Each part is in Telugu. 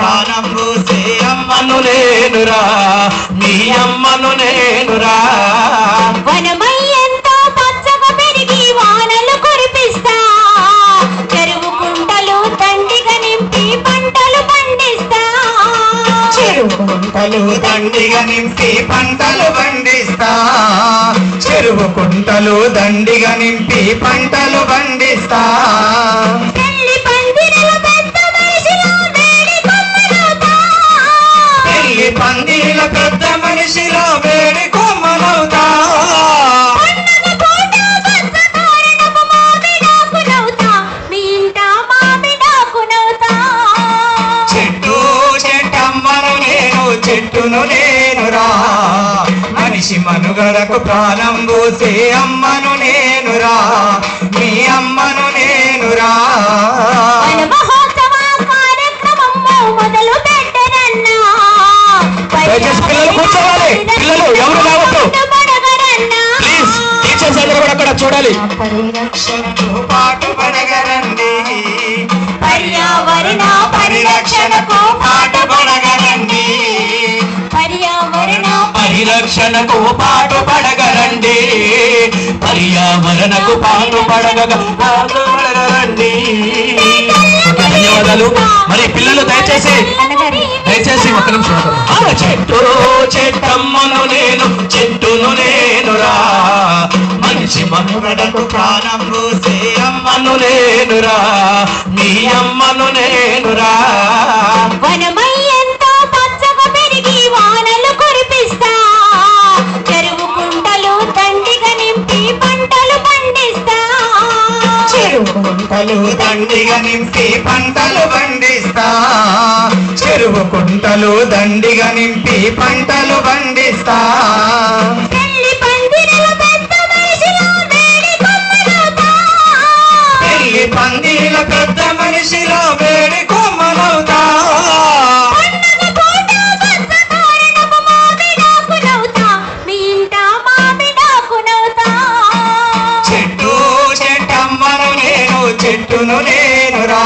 ప్రాణం పోసే అమ్మను నేనురా, మీ అమ్మను నేనురా. వనమై ఎంతో పచ్చగా పెరిగి వానలు కురిపిస్తా, చెరువు కుంటలు దండిగా నింపి పంటలు పండిస్తా. చెరువు కుంటలు దండిగా నింపి పంటలు పండిస్తా, చెరువు కుంటలు దండిగా నింపి పంటలు పండిస్తా. పెళ్లి పందిరిలో పెద్ద మనిషిలో వేడి కొమ్మలవుతా, పెళ్లి పందిరిలో పెద్ద మనిషిలో వేడి కొమ్మలవుతా. పండగ పూట పచ్చ తోరణపు మామిడాకునవుతా, మీ ఇంట మామిడాకునవుతా. చెట్టు చెట్టమ్మను నేను, చెట్టును నేనురా, మనిషి మనుగడకు ప్రాణం పోసే అమ్మను నేనురా, మీ అమ్మను నేనురా. వన మహోత్సవ కార్యక్రమం మొదలు పెట్టరన్నా, దయచేసి పిల్లలు కూర్చోవాలి, పిల్లలు ఎవరు రావద్దు ప్లీజ్. టీచర్స్ అందరూ కూడా అక్కడ చూడాలి. పరిరక్షణకు పాటుపడగరండి, పర్యావరణ పరిరక్షణకు పాటుపడగరండి, పర్యావరణ పరిరక్షణకు పాటుపడగరండి, పర్యావరణకు పాటుపడగరండి. ధన్యవాదాలు. మరి పిల్లలు దయచేసి ఒక్క నిమిషం. చెట్టు చెట్టమ్మను నేను, చెట్టును నేనురా, మనిషి మనుగడకు ప్రాణం పోసే అమ్మను నేనురా, మీ అమ్మను నేనురా. వనమై ఎంతో పచ్చగా పెరిగి వానలు కురిపిస్తా, చెరువు కుంటలు దండిగా నింపి పంటలు పండిస్తా. చెరువు కుంటలు దండిగా నింపి పంటలు పండిస్తా, చెరువు కుంటలు దండిగా నింపి పంటలు పండిస్తా. పెళ్లి పందిరిలో పెద్ద మనిషిలో వేడి కొమ్మలవుతా, పెళ్లి పందిరిలో పెద్ద మనిషిలో వేడి కొమ్మలవుతా. పండగ పూట పచ్చ తోరణపు మామిడాకునవుతా, మీ ఇంట మామిడాకునవుతా. చెట్టు చెట్టమ్మను నేను, చెట్టును నేనురా,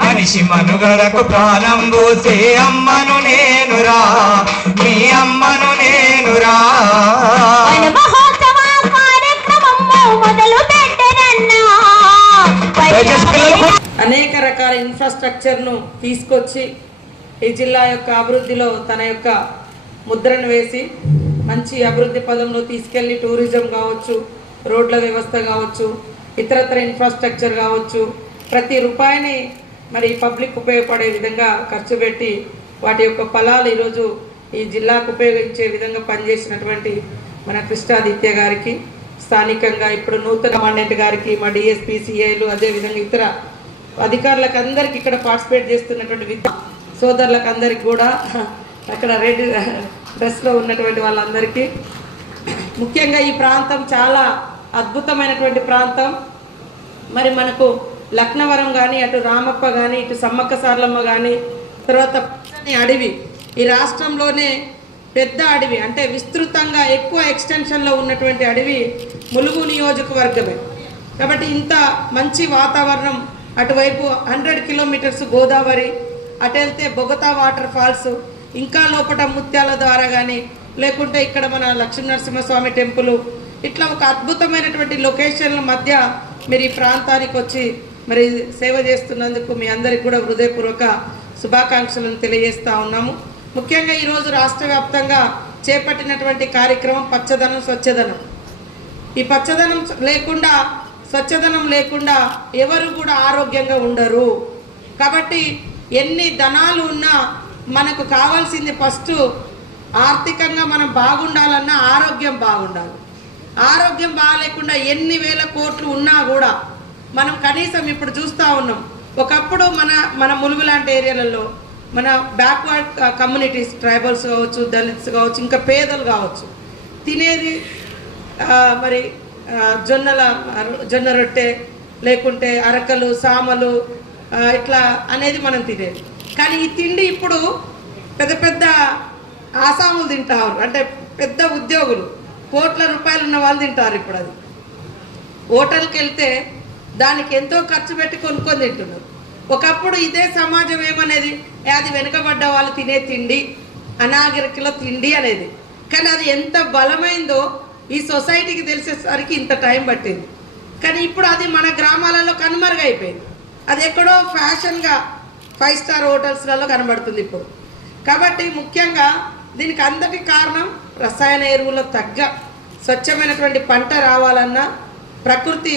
మనిషి మనుగడకు ప్రాణం పోసే అమ్మను నేనురా, మీ అమ్మను నేనురా. వన మహోత్సవ కార్యక్రమం మొదలు పెట్టరన్నా, దయచేసి పిల్లలు అనేక రకాల ఇన్ఫ్రాస్ట్రక్చర్ను తీసుకొచ్చి ఈ జిల్లా యొక్క అభివృద్ధిలో తన యొక్క ముద్రను వేసి మంచి అభివృద్ధి పదంలో తీసుకెళ్ళి టూరిజం కావచ్చు, రోడ్ల వ్యవస్థ కావచ్చు, ఇతరత్ర ఇన్ఫ్రాస్ట్రక్చర్ కావచ్చు, ప్రతి రూపాయిని మరి పబ్లిక్ ఉపయోగపడే విధంగా ఖర్చు పెట్టి వాటి యొక్క ఫలాలు ఈరోజు ఈ జిల్లాకు ఉపయోగించే విధంగా పనిచేసినటువంటి మన కృష్ణాదిత్య గారికి, స్థానికంగా ఇప్పుడు నూతన కమాండెంట్ గారికి, మా డిఎస్పీ సిఐలు, అదేవిధంగా ఇతర అధికారులకు అందరికీ, ఇక్కడ పార్టిసిపేట్ చేస్తున్నటువంటి విద్యా సోదరులకు అందరికీ కూడా, అక్కడ రెడ్ డ్రెస్లో ఉన్నటువంటి వాళ్ళందరికీ, ముఖ్యంగా ఈ ప్రాంతం చాలా అద్భుతమైనటువంటి ప్రాంతం. మరి మనకు లక్నవరం కానీ, అటు రామప్ప కానీ, ఇటు సమ్మక్క సార్లమ్మ కానీ, తర్వాత అడవి, ఈ రాష్ట్రంలోనే పెద్ద అడవి, అంటే విస్తృతంగా ఎక్కువ ఎక్స్టెన్షన్లో ఉన్నటువంటి అడవి ములుగు నియోజకవర్గమే. కాబట్టి ఇంత మంచి వాతావరణం, అటువైపు 100 కిలోమీటర్స్ గోదావరి, అటు వెళ్తే బొగతా వాటర్ ఫాల్స్, ఇంకా లోపల ముత్యాల ద్వారా కానీ, లేకుంటే ఇక్కడ మన లక్ష్మీనరసింహస్వామి టెంపుల్, ఇట్లా ఒక అద్భుతమైనటువంటి లొకేషన్ల మధ్య మీరు ఈ ప్రాంతానికి వచ్చి మరి సేవ చేస్తున్నందుకు మీ అందరికి కూడా హృదయపూర్వక శుభాకాంక్షలను తెలియజేస్తూ ఉన్నాము. ముఖ్యంగా ఈరోజు రాష్ట్ర వ్యాప్తంగా చేపట్టినటువంటి కార్యక్రమం పచ్చదనం స్వచ్ఛదనం. ఈ పచ్చదనం లేకుండా, స్వచ్ఛదనం లేకుండా ఎవరు కూడా ఆరోగ్యంగా ఉండరు. కాబట్టి ఎన్ని ధనాలు ఉన్నా మనకు కావాల్సింది ఫస్ట్ ఆర్థికంగా మనం బాగుండాలన్నా ఆరోగ్యం బాగుండాలి. ఆరోగ్యం బాగాలేకుండా ఎన్ని వేల కోట్లు ఉన్నా కూడా మనం కనీసం ఇప్పుడు చూస్తూ ఉన్నాం, ఒకప్పుడు మన ములుగు లాంటి ఏరియాలలో మన బ్యాక్వర్డ్ కమ్యూనిటీస్, ట్రైబల్స్ కావచ్చు, దళిత్స్ కావచ్చు, ఇంకా పేదలు కావచ్చు, తినేది మరి జొన్న రొట్టె, లేకుంటే అరకలు, సామలు, ఇట్లా అనేది మనం తినేది. కానీ ఈ తిండి ఇప్పుడు పెద్ద పెద్ద ఆసాములు తింటారు, అంటే పెద్ద ఉద్యోగులు, కోట్ల రూపాయలు ఉన్న వాళ్ళు తింటారు. ఇప్పుడు అది హోటల్కి వెళ్తే దానికి ఎంతో ఖర్చు పెట్టి కొనుక్కొని తింటున్నారు. ఒకప్పుడు ఇదే సమాజం ఏమనేది, అది వెనుకబడ్డ వాళ్ళు తినే తిండి, అనాగరికలో తిండి అనేది. కానీ అది ఎంత బలమైందో ఈ సొసైటీకి తెలిసేసరికి ఇంత టైం పట్టింది. కానీ ఇప్పుడు అది మన గ్రామాలలో కనుమరుగైపోయింది. అది ఎక్కడో ఫ్యాషన్గా 5 స్టార్ హోటల్స్లలో కనబడుతుంది ఇప్పుడు. కాబట్టి ముఖ్యంగా దీనికి అంతటి కారణం రసాయన ఎరువుల తగ్గ స్వచ్ఛమైనటువంటి పంట రావాలన్నా, ప్రకృతి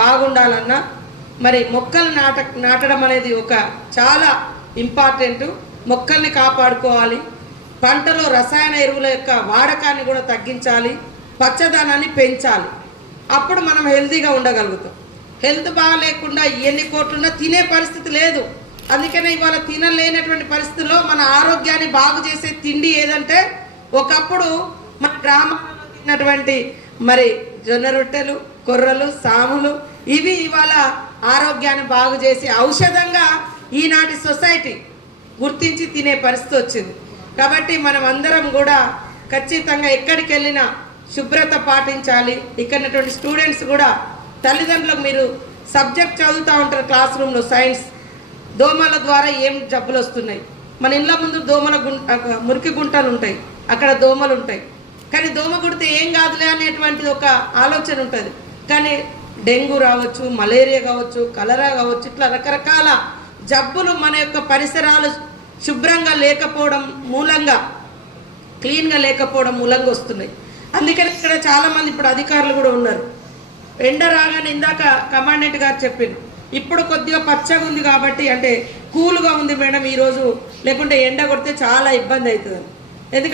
బాగుండాలన్నా మరి మొక్కలు నాటడం అనేది ఒక చాలా ఇంపార్టెంట్. మొక్కల్ని కాపాడుకోవాలి, పంటలో రసాయన ఎరువుల యొక్క వాడకాన్ని కూడా తగ్గించాలి, పచ్చదనాన్ని పెంచాలి. అప్పుడు మనం హెల్తీగా ఉండగలుగుతాం. హెల్త్ బాగా లేకుండా ఎన్ని కోట్లున్నా తినే పరిస్థితి లేదు. అందుకనే ఇవాళ తినలేనటువంటి పరిస్థితుల్లో మన ఆరోగ్యాన్ని బాగు చేసే తిండి ఏదంటే, ఒకప్పుడు మన గ్రామాలలో తిన్నటువంటి మరి జొన్న రొట్టెలు, కొర్రలు, సాములు, ఇవి ఇవాళ ఆరోగ్యాన్ని బాగు చేసి ఔషధంగా ఈనాటి సొసైటీ గుర్తించి తినే పరిస్థితి వచ్చింది. కాబట్టి మనం అందరం కూడా ఖచ్చితంగా ఎక్కడికి వెళ్ళినా శుభ్రత పాటించాలి. ఇక్కడ స్టూడెంట్స్ కూడా తల్లిదండ్రులకు, మీరు సబ్జెక్ట్ చదువుతూ ఉంటారు క్లాస్ రూమ్లో, సైన్స్, దోమల ద్వారా ఏం జబ్బులు వస్తున్నాయి. మన ఇళ్ళ ముందు మురికి గుంటలు ఉంటాయి, అక్కడ దోమలు ఉంటాయి. కానీ దోమ కుడితే ఏం కాదులే అనేటువంటి ఒక ఆలోచన ఉంటుంది. కానీ డెంగ్యూ రావచ్చు, మలేరియా కావచ్చు, కలరా కావచ్చు, ఇట్లా రకరకాల జబ్బులు మన యొక్క పరిసరాలు శుభ్రంగా లేకపోవడం మూలంగా, క్లీన్గా లేకపోవడం మూలంగా వస్తున్నాయి. అందుకని ఇక్కడ చాలామంది ఇప్పుడు అధికారులు కూడా ఉన్నారు. ఎండ రాగానే ఇందాక కమాండెంట్ గారు చెప్పిండు, ఇప్పుడు కొద్దిగా పచ్చగా ఉంది కాబట్టి, అంటే కూల్గా ఉంది మేడం ఈరోజు, లేకుంటే ఎండ కొడితే చాలా ఇబ్బంది అవుతుంది. ఎందుకంటే